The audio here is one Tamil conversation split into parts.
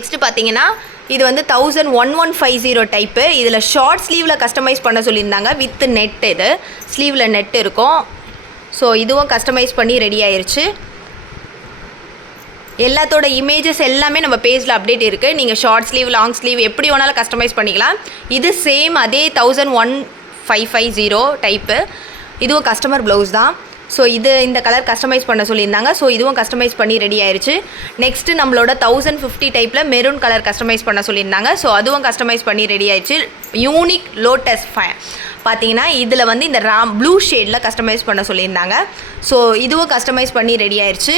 நெக்ஸ்ட் பார்த்தீங்கன்னா இது வந்து 1150 டைப்பு. இதில் ஷார்ட் ஸ்லீவில் கஸ்டமைஸ் பண்ண சொல்லியிருந்தாங்க வித் நெட். இது ஸ்லீவில் நெட் இருக்கும். ஸோ இதுவும் கஸ்டமைஸ் பண்ணி ரெடி ஆயிடுச்சு. எல்லாத்தோட இமேஜஸ் எல்லாமே நம்ம பேஜில் அப்டேட் இருக்குது. நீங்கள் ஷார்ட் ஸ்லீவ் லாங் ஸ்லீவ் எப்படி வேணாலும் கஸ்டமைஸ் பண்ணிக்கலாம். இது சேம் அதே 11550 டைப்பு. இதுவும் கஸ்டமர் ப்ளவுஸ் தான். ஸோ இந்த கலர் கஸ்டமைஸ் பண்ண சொல்லியிருந்தாங்க. ஸோ இதுவும் கஸ்டமைஸ் பண்ணி ரெடி ஆயிடுச்சு. நெக்ஸ்ட்டு நம்மளோட 1050 டைப்பில் மெரூன் கலர் கஸ்டமைஸ் பண்ண சொல்லியிருந்தாங்க. ஸோ அதுவும் கஸ்டமைஸ் பண்ணி ரெடி ஆயிடுச்சு. யூனிக் லோட்டஸ் பார்த்தீங்கன்னா இதில் வந்து இந்த ப்ளூ ஷேடில் கஸ்டமைஸ் பண்ண சொல்லியிருந்தாங்க. ஸோ இதுவும் கஸ்டமைஸ் பண்ணி ரெடி ஆயிடுச்சு.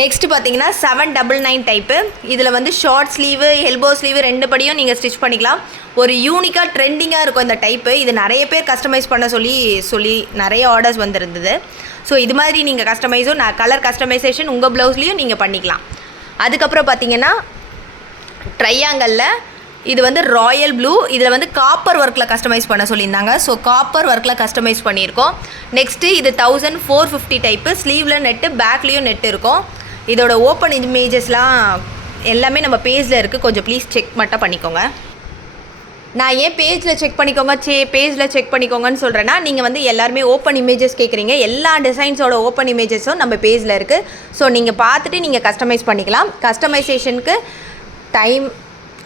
நெக்ஸ்ட்டு பார்த்தீங்கன்னா 799 டைப்பு. இதில் வந்து ஷார்ட் ஸ்லீவு எல்போ ஸ்லீவு ரெண்டு படியும் நீங்கள் ஸ்டிச் பண்ணிக்கலாம். ஒரு யூனிக்காக ட்ரெண்டிங்காக இருக்கும் இந்த டைப்பு. இது நிறைய பேர் கஸ்டமைஸ் பண்ண சொல்லி நிறைய ஆர்டர்ஸ் வந்துருந்தது. ஸோ இது மாதிரி நீங்கள் கஸ்டமைஸும் கலர் கஸ்டமைசேஷன் உங்கள் ப்ளவுஸ்லேயும் நீங்கள் பண்ணிக்கலாம். அதுக்கப்புறம் பார்த்தீங்கன்னா ட்ரையாங்கலில் இது வந்து ராயல் ப்ளூ. இதில் வந்து காப்பர் ஒர்க்கில் கஸ்டமைஸ் பண்ண சொல்லியிருந்தாங்க. ஸோ காப்பர் ஒர்க்கில் கஸ்டமைஸ் பண்ணியிருக்கோம். நெக்ஸ்ட்டு இது 1450 டைப்பு. ஸ்லீவில் நெட்டு பேக்லேயும் நெட் இருக்கும். இதோட ஓப்பன் இமேஜஸ்லாம் எல்லாமே நம்ம பேஜில் இருக்குது. கொஞ்சம் ப்ளீஸ் செக் மட்டும் பண்ணிக்கோங்க. நான் ஏன் பேஜில் செக் பண்ணிக்கோங்கன்னு சொல்கிறேன்னா, நீங்கள் வந்து எல்லாருமே ஓப்பன் இமேஜஸ் கேட்குறீங்க. எல்லா டிசைன்ஸோட ஓப்பன் இமேஜஸும் நம்ம பேஜில் இருக்குது. ஸோ நீங்கள் பார்த்துட்டு நீங்கள் கஸ்டமைஸ் பண்ணிக்கலாம். கஸ்டமைசேஷனுக்கு டைம்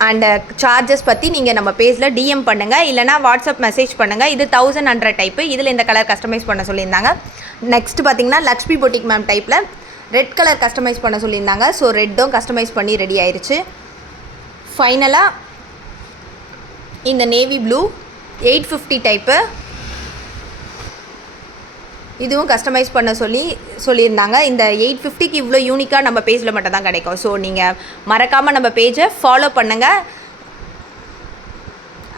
அண்ட் சார்ஜஸ் பற்றி நீங்கள் நம்ம பேஜில் டிஎம் பண்ணுங்கள், இல்லைனா வாட்ஸ்அப் மெசேஜ் பண்ணுங்கள். இது 1100 டைப்பு. இதில் இந்த கலர் கஸ்டமைஸ் பண்ண சொல்லியிருந்தாங்க. நெக்ஸ்ட் பார்த்திங்கன்னா லக்ஷ்மி பொட்டிக் மேம் டைப்பில் ரெட் கலர் கஸ்டமைஸ் பண்ண சொல்லியிருந்தாங்க. ஸோ ரெட்டும் கஸ்டமைஸ் பண்ணி ரெடி ஆயிடுச்சு. ஃபைனலாக இந்த நேவி ப்ளூ 850 டைப்பு. இதுவும் கஸ்டமைஸ் பண்ண சொல்லியிருந்தாங்க. இந்த 850க்கு இவ்வளோ யூனிக்காக நம்ம பேஜில் மட்டும் தான் கிடைக்கும். ஸோ நீங்கள் மறக்காமல் நம்ம பேஜை ஃபாலோ பண்ணுங்கள்.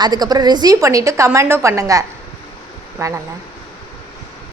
அதுக்கப்புறம் ரிசீவ் பண்ணிவிட்டு கமெண்டும் பண்ணுங்கள். வேணாங்க.